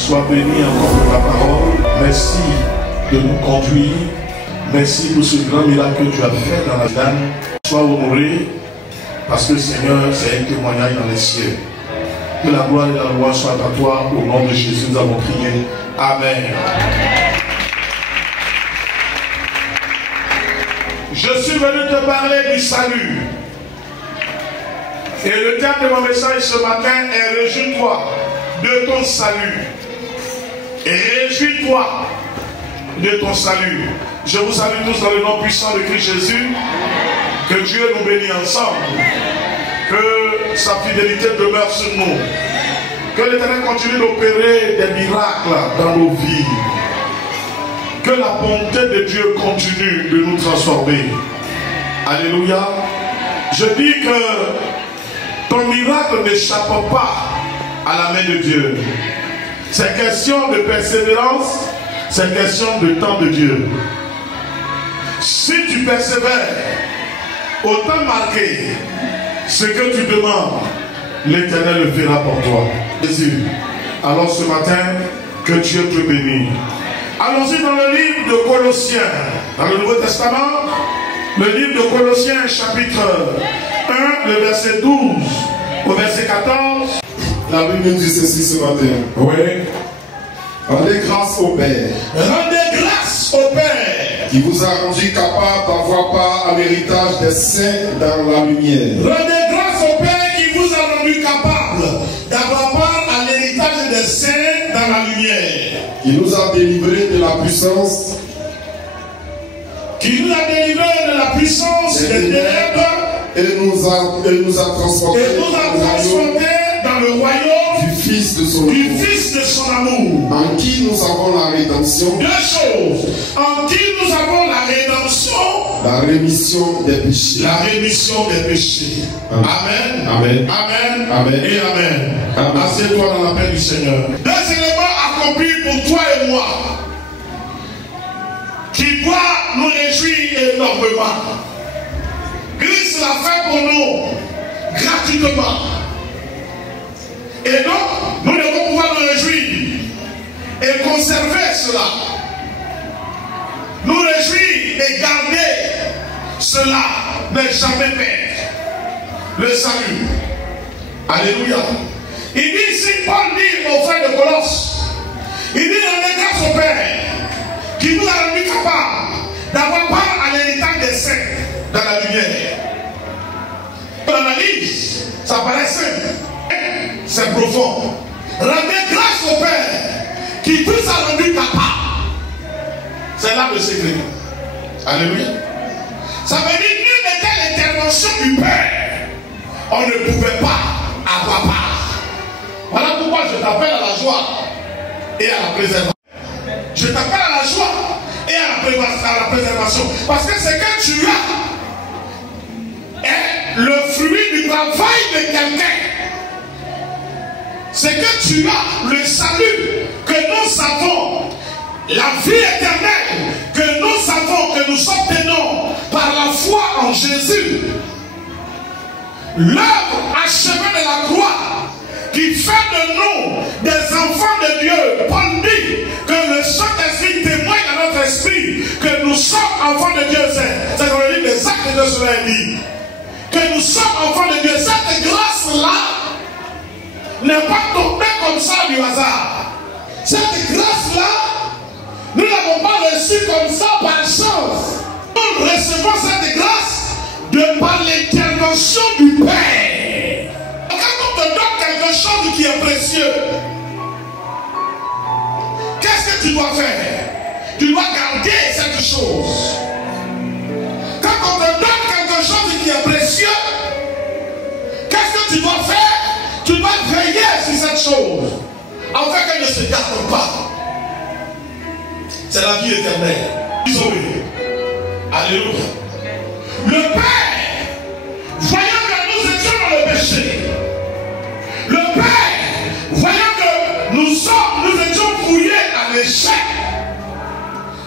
Sois béni encore pour ta parole. Merci de nous conduire. Merci pour ce grand miracle que tu as fait dans la dame. Sois honoré parce que Seigneur, c'est un témoignage dans les cieux. Que la gloire et la loi soient à toi. Au nom de Jésus, nous avons prié. Amen. Je suis venu te parler du salut. Et le thème de mon message ce matin est réjouis-toi de ton salut. Réjouis-toi de ton salut. Je vous salue tous dans le nom puissant de Christ Jésus. Que Dieu nous bénisse ensemble. Que sa fidélité demeure sur nous. Que l'Éternel continue d'opérer des miracles dans nos vies. Que la bonté de Dieu continue de nous transformer. Alléluia. Je dis que ton miracle n'échappe pas à la main de Dieu. C'est question de persévérance, c'est question de temps de Dieu. Si tu persévères, au temps marqué, ce que tu demandes, l'Éternel le fera pour toi. Jésus. Alors ce matin, que Dieu te bénisse. Allons-y dans le livre de Colossiens, dans le Nouveau Testament, le livre de Colossiens, chapitre 1, le verset 12 au verset 14. La Bible dit ceci ce matin. Oui. Rendez grâce au Père. Rendez grâce au Père. Qui vous a rendu capable d'avoir part à l'héritage des saints dans la lumière. Rendez grâce au Père qui vous a rendu capable d'avoir part à l'héritage des saints dans la lumière. Qui nous a délivrés de la puissance. Qui nous a délivrés de la puissance des ténèbres. Et nous a transportés dans le royaume du Fils de son amour. En qui nous avons la rédemption. Deux choses. En qui nous avons la rédemption. La rémission des péchés. La rémission des péchés. Amen. Amen. Amen. Amen. Et amen. Amen. Assieds-toi dans la paix du Seigneur. Deux éléments accomplis pour toi et moi, qui doivent nous réjouir énormément. Christ l'a fait pour nous gratuitement. Et donc, nous devons pouvoir nous réjouir et conserver cela. Nous réjouir et garder cela, ne jamais perdre le salut. Alléluia. Il dit ici, Paul dit aux frères de Colosse, il dit rendez grâce au Père qui nous a rendu capable d'avoir part à l'héritage des saints dans la lumière. L'analyse, ça paraît simple, c'est profond. Rendez grâce au Père qui nous a rendu capable. C'est là le secret. Alléluia. Ça veut dire nulle n'était l'intervention du Père, on ne pouvait pas avoir part. Voilà pourquoi je t'appelle à la joie et à la préservation. Je t'appelle à la joie et à la préservation. Parce que ce que tu as est le fruit du travail de quelqu'un. C'est que tu as le salut que nous avons, la vie éternelle que nous avons, que nous obtenons par la foi en Jésus. L'œuvre achevée de la croix qui fait de nous des enfants de Dieu. Paul dit que le Saint-Esprit témoigne à notre esprit que nous sommes enfants de Dieu. C'est dans le livre des Actes de cela dit que nous sommes enfants de Dieu. Cette grâce-là n'est pas tombée comme ça du hasard. Cette grâce-là, nous n'avons pas reçue comme ça par chance. Nous recevons cette grâce de par l'intervention du Père. Quand on te donne quelque chose qui est précieux, qu'est-ce que tu dois faire? Tu dois garder cette chose. Quand on te donne quelque chose qui est précieux, qu'est-ce que tu dois faire? Tu dois veiller sur cette chose, afin qu'elle ne se garde pas. C'est la vie éternelle. Isolé. Alléluia. Le Père, voyant que nous étions dans le péché, le Père, voyant que nous étions fouillés à l'échec,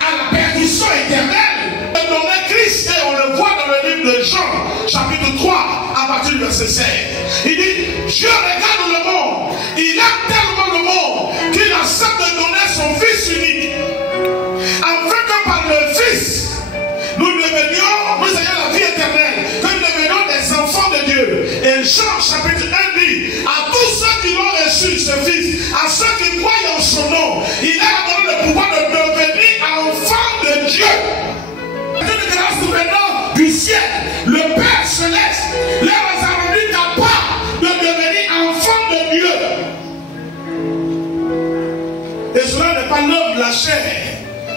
à la perdition éternelle, a donné Christ, et on le voit dans le livre de Jean, chapitre 3, à partir du verset 16. Il dit, Dieu regarde le monde, il aime tellement le monde, qu'il a ciel, le Père céleste, leur a rendu capable de devenir enfants de Dieu. Et cela n'est pas l'œuvre de la chair.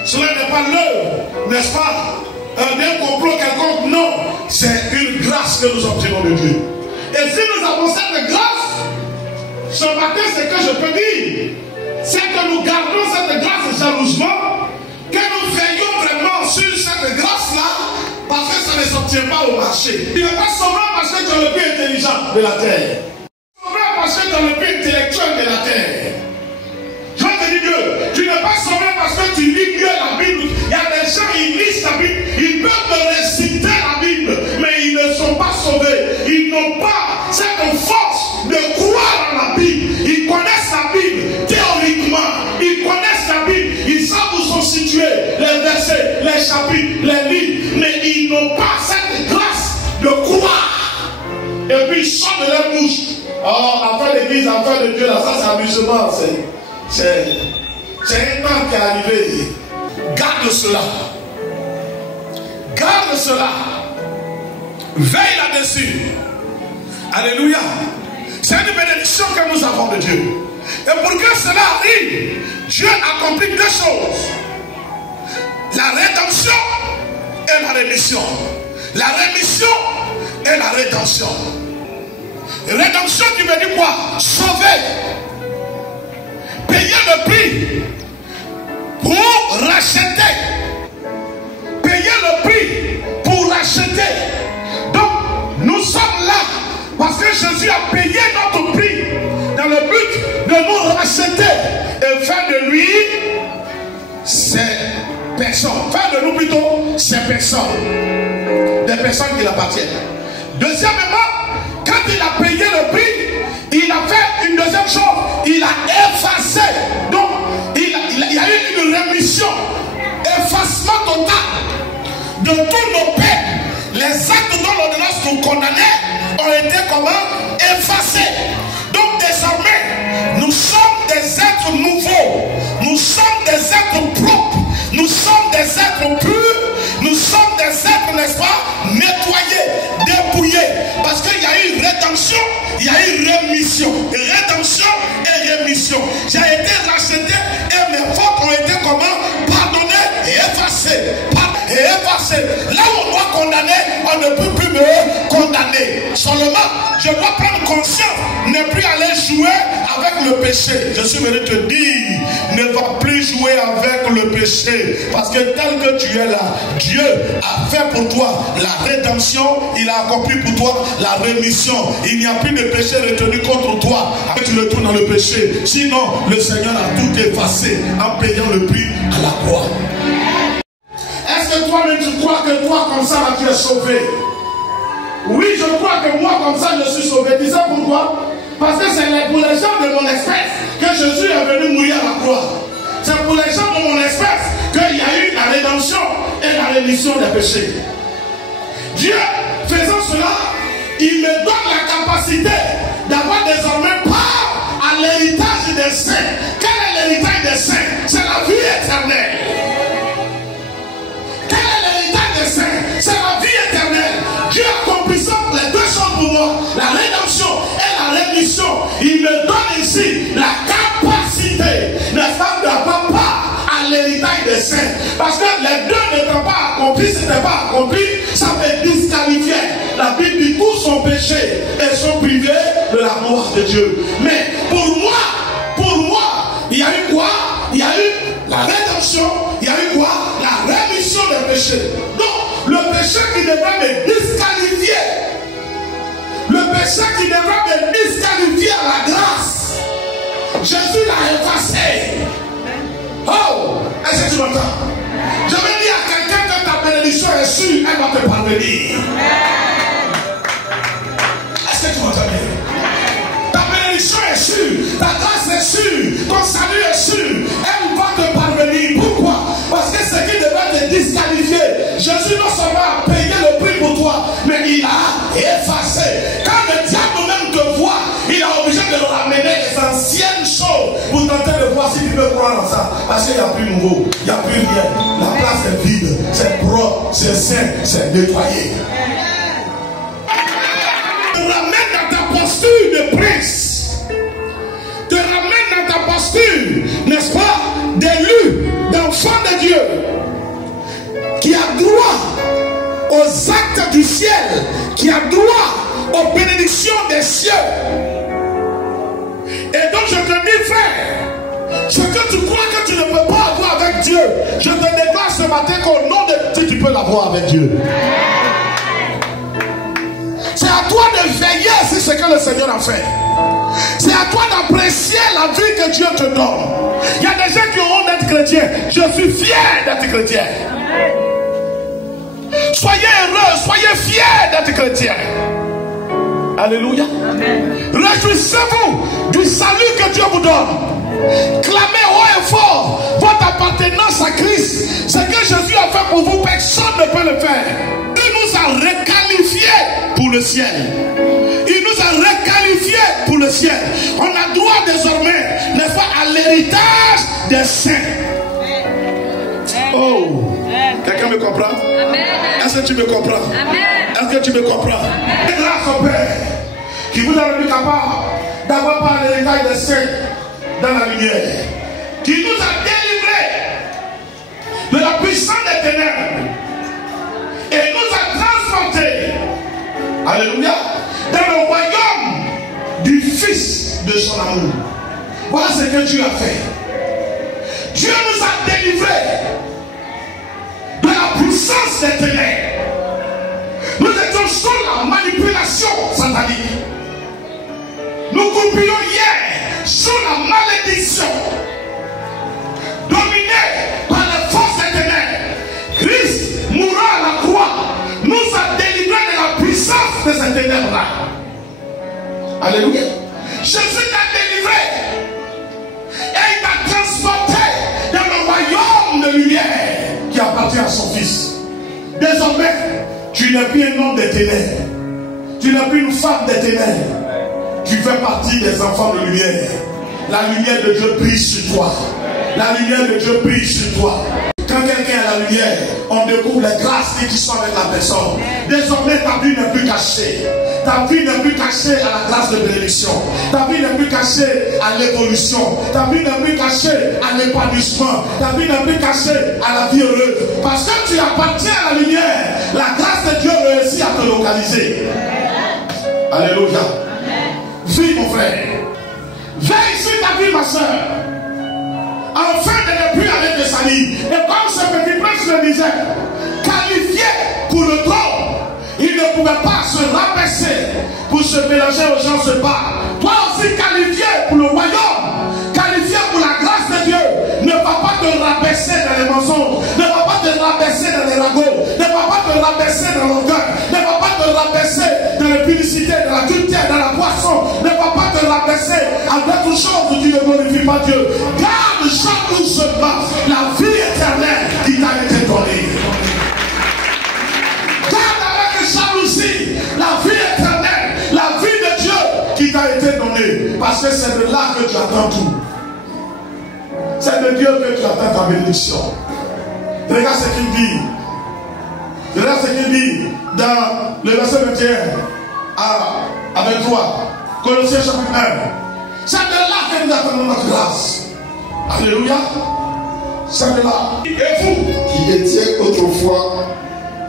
Cela n'est pas l'œuvre, n'est-ce pas, d'un complot quelconque. Non, c'est une grâce que nous obtenons de Dieu. Et si nous avons cette grâce, ce matin, ce que je peux dire, c'est que nous gardons cette grâce jalousement, que nous veillons vraiment sur cette grâce-là, parce que ça ne s'obtient pas au marché. Tu n'es pas souverain parce que tu es le plus intelligent de la terre. Souverain parce que tu es le plus intellectuel de la terre. Je te dis Dieu, tu n'es pas sauvé parce que tu lis mieux la Bible. Il y a des gens qui lisent la Bible, ils peuvent réciter la Bible, mais ils ne sont pas sauvés. Ils n'ont pas cette force de croire en la Bible. Ils connaissent la Bible théoriquement, ils connaissent la Bible, ils savent où sont situés les versets, les chapitres, les livres, mais ils n'ont pas cette grâce de croire. Et puis ils sortent de leur bouche. Oh, afin d'église, afin de Dieu, là, ça c'est amusement, c'est un temps qui est arrivé. Garde cela. Garde cela. Veille là-dessus. Alléluia. C'est une bénédiction que nous avons de Dieu. Et pour que cela arrive, Dieu accomplit deux choses. La rédemption et la rémission. La rémission et la rédemption. Rédemption qui veut dire quoi? Sauver. Payer le prix pour racheter. Payer le prix pour racheter. Donc, nous sommes là parce que Jésus a payé notre prix dans le but de nous racheter et faire de lui ses personnes. Faire de nous plutôt ses personnes. Des personnes qui l'appartiennent. Deuxièmement, quand il a payé le prix, il a fait une deuxième chose. Il a effacé. Donc, il y a eu une rémission. Effacement total de tous nos peines. Les actes dont l'ordonnance nous condamnait ont été comment? Effacés. Donc, désormais, nous sommes des êtres nouveaux. Nous sommes des êtres propres. Nous sommes des êtres purs. Nous sommes des êtres, n'est-ce pas, nettoyés, dépouillés. Parce qu'il y a eu rédemption, il y a eu rémission. Rédemption et rémission. J'ai été racheté et mes fautes ont été comment? Pardonnées et effacées. Et effacées. Là où on doit condamner, on ne peut plus me condamner. Seulement, je dois prendre conscience, ne plus aller jouer avec le péché. Je suis venu te dire, ne va plus jouer avec le péché. Parce que tel que tu es là, Dieu a fait pour toi la rédemption, il a accompli pour toi la rémission. Il n'y a plus de péché retenu contre toi. Après tu retournes dans le péché. Sinon, le Seigneur a tout effacé en payant le prix à la croix. Est-ce que toi-même tu crois que toi comme ça là, tu es sauvé? Oui, je crois que moi comme ça je suis sauvé. Tu sais pourquoi? Parce que c'est pour les gens de mon espèce que Jésus est venu mourir à la croix. C'est pour les gens de mon espèce qu'il y a eu la rédemption et la rémission des péchés. Dieu, faisant cela, il me donne la capacité d'avoir désormais part à l'héritage des saints. Quel est l'héritage des saints? C'est la vie éternelle. Quel est l'héritage des saints? C'est la vie éternelle. Dieu accomplissant les deux choses pour moi, la rédemption et la rémission. Il me donne ici la capacité, n'est-ce pas, d'avoir part à l'héritage des saints. Parce que les deux n'étant pas accomplis, ce n'est pas accompli, ça fait disqualifier. La Bible dit tous sont péchés et sont privés de la gloire de Dieu. Mais pour moi, il y a eu quoi? Il y a eu la rédemption, il y a eu quoi? La rémission des péchés. Donc, le péché qui devrait me disqualifier, le péché qui devrait me disqualifier à la grâce, Jésus l'a effacé. Oh, est-ce que tu m'entends? Je vais dire à quelqu'un que ta bénédiction est sûre, elle va te parvenir. Est-ce que tu m'entends bien? Ta bénédiction est sûre, ta grâce est sûre, ton salut est sûr, elle va te parvenir. Pourquoi? Parce que ce qui devait te disqualifier, Jésus non seulement a payé le prix pour toi, mais il a effacé. Quand le diable même te voit, il est obligé de ramener les anciennes choses pour tenter de voir si tu peux croire en ça, parce qu'il n'y a plus nouveau, il n'y a plus rien. La place est vide, c'est propre, c'est sain, c'est nettoyé. Te ramène dans ta posture de prince. Te ramène dans ta posture, n'est-ce pas, d'élu, d'enfant de Dieu, qui a droit aux actes du ciel, qui a droit aux bénédictions des cieux. Et donc je te dis, frère, ce que tu crois que tu ne peux pas avoir avec Dieu, je te déclare ce matin qu'au nom de Dieu, tu peux l'avoir avec Dieu. C'est à toi de veiller sur ce que le Seigneur a fait. C'est à toi d'apprécier la vie que Dieu te donne. Il y a des gens qui auront d'être chrétiens. Je suis fier d'être chrétien. Soyez heureux, soyez fiers d'être chrétiens. Alléluia. Réjouissez-vous du salut que Dieu vous donne. Clamez haut et fort votre appartenance à Christ. Ce que Jésus a fait pour vous, personne ne peut le faire. Il nous a requalifiés pour le ciel. Il nous a requalifiés pour le ciel. On a droit désormais, n'est-ce pas, à l'héritage des saints. Oh, quelqu'un me comprend? Est-ce que tu me comprends? Est-ce que tu me comprends? Grâce au Père qui vous a rendu capable d'avoir par l'héritage des saints dans la lumière, qui nous a délivrés de la puissance des ténèbres et nous a transportés, alléluia, dans le royaume du Fils de son amour. Voilà ce que Dieu a fait. Dieu nous a délivrés de la puissance des ténèbres. Nous étions sous la manipulation satanique. Nous coupions hier sous la malédiction, dominée par les forces des ténèbres. Christ, mourant à la croix, nous a délivrés de la puissance de ces ténèbres-là. Alléluia. Jésus t'a délivré et il t'a transporté dans le royaume de lumière qui appartient à son Fils. Désormais, tu n'es plus un homme des ténèbres. Tu n'es plus une femme des ténèbres. Tu fais partie des enfants de lumière. La lumière de Dieu brille sur toi. La lumière de Dieu brille sur toi. Quand quelqu'un est à la lumière, on découvre les grâces qui sont avec la personne. Désormais, ta vie n'est plus cachée. Ta vie n'est plus cachée à la grâce de bénédiction. Ta vie n'est plus cachée à l'évolution. Ta vie n'est plus cachée à l'épanouissement. Ta vie n'est plus cachée à la vie heureuse. Parce que tu appartiens à la lumière. La grâce de Dieu réussit à te localiser. Alléluia. Vis, mon frère. Veille sur ta vie, ma soeur. Enfin de ne plus avec des amis. Et comme ce petit prince le disait, qualifié pour le trône, il ne pouvait pas se rabaisser pour se mélanger aux gens se battent. Toi aussi qualifié pour le royaume, qualifié pour la grâce de Dieu, ne va pas te rabaisser dans les mensonges, ne va pas te rabaisser dans les ragots, ne va pas te rabaisser dans l'orgueil, ne va pas te rabaisser dans la publicité, dans la culture, dans la boisson, ne va pas te rabaisser à d'autres choses où tu ne glorifies pas Dieu. Garde chaque jour se bat la vie éternelle qui t'a été donnée. Garde avec jalousie la vie éternelle, la vie de Dieu qui t'a été donnée. Parce que c'est de là que tu attends tout. C'est de Dieu que tu attends ta bénédiction. Regarde ce qu'il dit. Regarde ce qu'il dit dans le verset 21 à 23. Colossiens chapitre 1. C'est de là que nous attendons notre grâce. Alléluia. C'est de là. Et vous qui étiez autrefois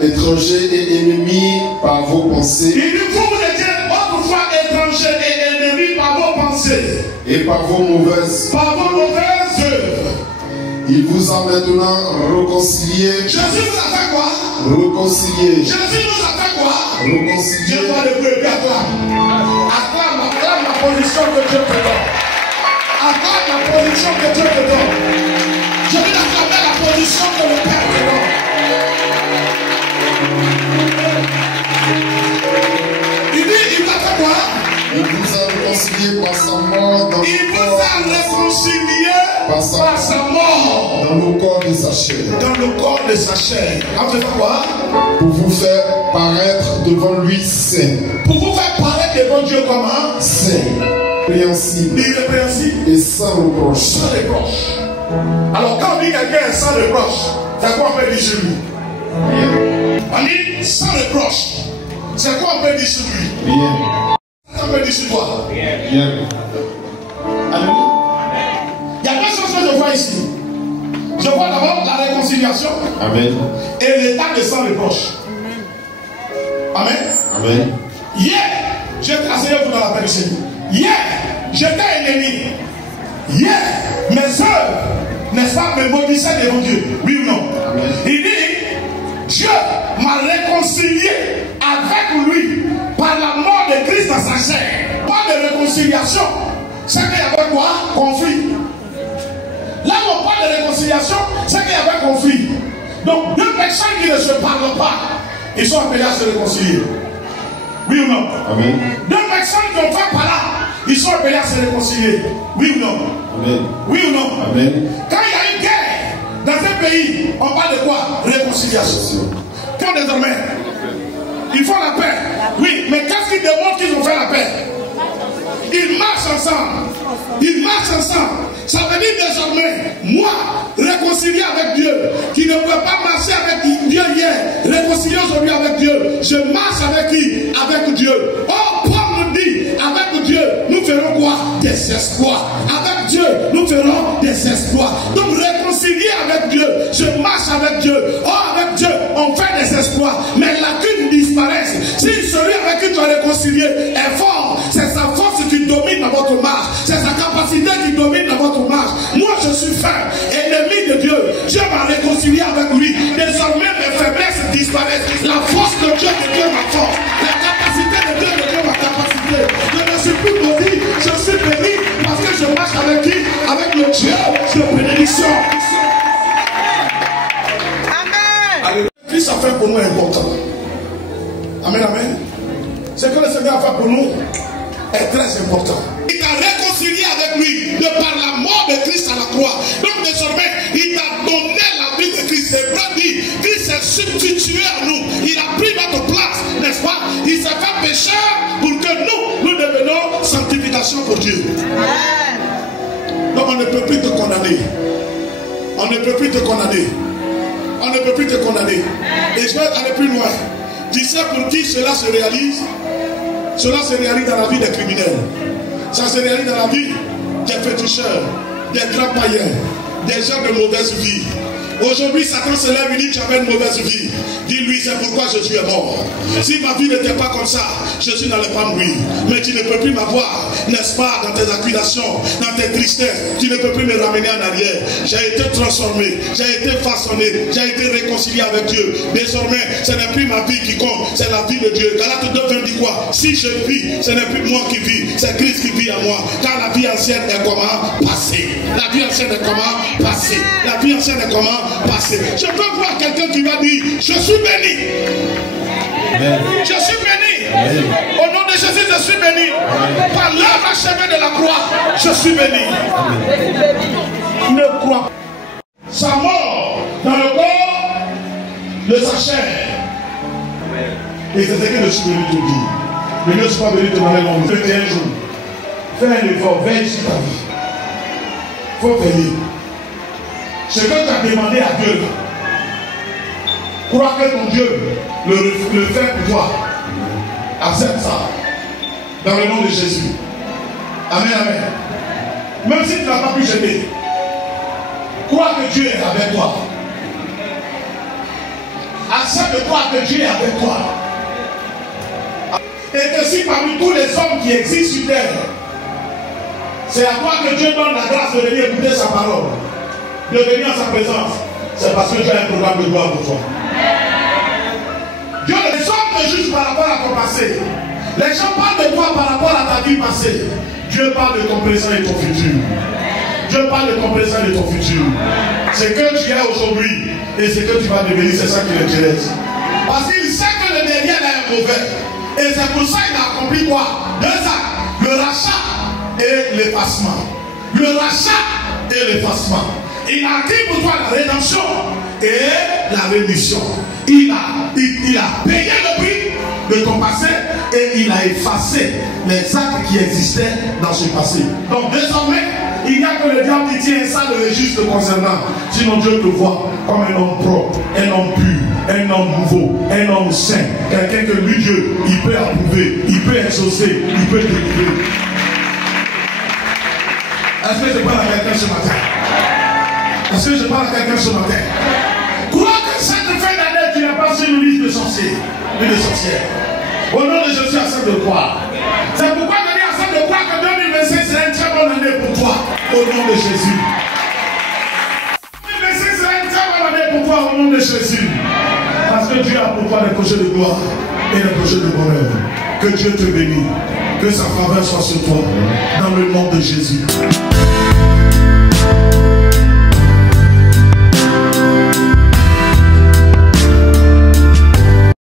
étrangers et ennemis par vos pensées. Il dit vous étiez autrefois étrangers et ennemis par vos pensées. Et par vos mauvaises œuvres. Il vous a maintenant réconcilié. Jésus vous a fait quoi? Réconcilié. Jésus nous a fait quoi? Réconcilié. Dieu doit le plus acclame. Acclame la position que Dieu te donne. Acclame la position que Dieu te donne. Je vais acclamer la position que le Père te donne. Il dit, il va faire quoi? Il vous a réconcilié par sa mort dans il vous a réconcilié par sa mort dans le corps de sa chair. Dans le corps de sa chair. Après quoi? Pour vous faire paraître devant lui saint. Pour vous faire paraître devant Dieu comment? Saint. Irrépréhensible. Irrépréhensible. Et sans reproche. Sans reproche. Alors quand on dit quelqu'un est sans reproche, c'est quoi on peut dire sur lui? On dit sans reproche. C'est quoi on peut dire sur lui? Rien. On peut dire sur toi? Rien. Alléluia. Il y a deux choses que je vois ici. Je vois d'abord la réconciliation. Amen. Et l'état de sans reproche. Amen. Amen. Hier, asseyez-vous dans la paix du Seigneur. Hier, j'étais ennemi. Hier, mes œuvres, n'est-ce pas, me maudissaient devant Dieu. Oui ou non? Amen. Il dit, Dieu m'a réconcilié avec lui par la mort de Christ dans sa chair. Pas de réconciliation. C'est qu'il y avait quoi? Conflit. Là où on parle de réconciliation, c'est qu'il y avait conflit. Donc deux personnes qui ne se parlent pas, ils sont appelés à se réconcilier. Oui ou non? Amen. Deux personnes qui ont fait par là, ils sont appelés à se réconcilier. Oui ou non? Amen. Oui ou non? Amen. Quand il y a une guerre dans un pays, on parle de quoi? Réconciliation. Quand désormais, ils font la paix. Oui, mais qu'est-ce qui démontre qu'ils ont fait la paix? Ils marchent ensemble. Ils marchent ensemble. Ça veut dire désormais, moi, réconcilié avec Dieu, qui ne peut pas marcher avec Dieu hier, réconcilié aujourd'hui avec Dieu, je marche avec qui? Avec Dieu. Oh, Paul nous dit, avec Dieu, nous ferons quoi? Des exploits. Avec Dieu, nous ferons des exploits. Donc, réconcilié avec Dieu, je marche avec Dieu. Oh, avec Dieu, on fait des exploits. Mais lacunes disparaissent. Si celui avec qui tu as réconcilié est fort, c'est sa force qui domine dans votre marche. C'est sa capacité qui domine dans votre marche. Moi, je suis faible, ennemi de Dieu. Dieu m'a réconcilié avec lui. Désormais, mes faiblesses disparaissent. La force de Dieu devient ma force. La capacité de Dieu devient ma capacité. Je ne suis plus maudit, je suis béni parce que je marche avec qui? Avec le Dieu de bénédiction. Amen. Alléluia. Christ a fait pour nous important. Amen, amen. Ce que le Seigneur a fait pour nous est très important. Il t'a réconcilié avec lui de par la mort de Christ à la croix. Donc désormais, il t'a donné la vie de Christ. Hébreu dit, Christ s'est substitué à nous. Il a pris notre place, n'est-ce pas? Il s'est fait pécheur pour que nous devenions sanctification pour Dieu. Donc on ne peut plus te condamner. On ne peut plus te condamner. On ne peut plus te condamner. Et je vais aller plus loin. Tu sais pour qui cela se réalise? Cela se réalise dans la vie des criminels. Ça se réalise dans la vie des féticheurs, des grands païens, des gens de mauvaise vie. Aujourd'hui, Satan se lève et dit, tu avais une mauvaise vie. Dis-lui, c'est pourquoi je suis mort. Si ma vie n'était pas comme ça, je n'allais pas mourir. Mais tu ne peux plus m'avoir, n'est-ce pas, dans tes accusations, dans tes tristesses. Tu ne peux plus me ramener en arrière. J'ai été transformé, j'ai été façonné, j'ai été réconcilié avec Dieu. Désormais, ce n'est plus ma vie qui compte, c'est la vie de Dieu. Galates 2 dit quoi? Si je vis, ce n'est plus moi qui vis, c'est Christ qui vit en moi. Car la vie ancienne est comment? Passée. La vie ancienne est comment? Passée. La vie ancienne est comment? Passé. Je peux voir quelqu'un qui va dire, je suis béni. Amen. Je suis béni. Amen. Au nom de Jésus, je suis béni. Amen. Par l'œuvre achevée de la croix, je suis béni. Amen. Ne crois pas. Sa mort dans le corps de sa chair. Et c'est ce que je suis venu te dire. Je ne suis pas venu te demander non. 21 jours. Fais un effort, veille sur ta vie. Il faut veiller. Ce que tu as demandé à Dieu, crois que ton Dieu le fait pour toi. Accepte ça. Dans le nom de Jésus. Amen, amen. Même si tu n'as pas pu jeter, crois que Dieu est avec toi. Accepte-toi que Dieu est avec toi. Et que si parmi tous les hommes qui existent sur terre, c'est à toi que Dieu donne la grâce de venir écouter sa parole, de venir à sa présence, c'est parce que tu as un programme de gloire pour toi. Dieu, les hommes te jugent par rapport à ton passé. Les gens parlent de toi par rapport à ta vie passée. Dieu parle de ton présent et ton futur. Dieu parle de ton présent et de ton futur. Ce que tu es aujourd'hui et ce que tu vas devenir, c'est ça qui l'intéresse. Parce qu'il sait que le derrière est mauvais. Et c'est pour ça qu'il a accompli quoi? Deux actes. Le rachat et l'effacement. Le rachat et l'effacement. Il a acquis pour toi la rédemption et la rémission. Il a payé le prix de ton passé et il a effacé les actes qui existaient dans ce passé. Donc désormais, il n'y a que le diable qui tient ça le registre concernant. Sinon Dieu te voit comme un homme propre, un homme pur, un homme nouveau, un homme saint, quelqu'un que lui Dieu, il peut approuver, il peut exaucer, il peut délivrer. Est-ce que je parle à quelqu'un ce matin? Est-ce que je parle à quelqu'un ce matin? Crois que cette fin d'année, tu n'as pas sur une liste de sorciers, et de sorcières. Au nom de Jésus, accepte de croire. C'est pourquoi je dis accepte de croire que 2025 sera une très bonne année pour toi. Au nom de Jésus. 2025 sera une très bonne année pour toi. Au nom de Jésus. Parce que Dieu a pour toi des projets de gloire et des projets de bonheur. Que Dieu te bénisse. Que sa faveur soit sur toi. Dans le nom de Jésus.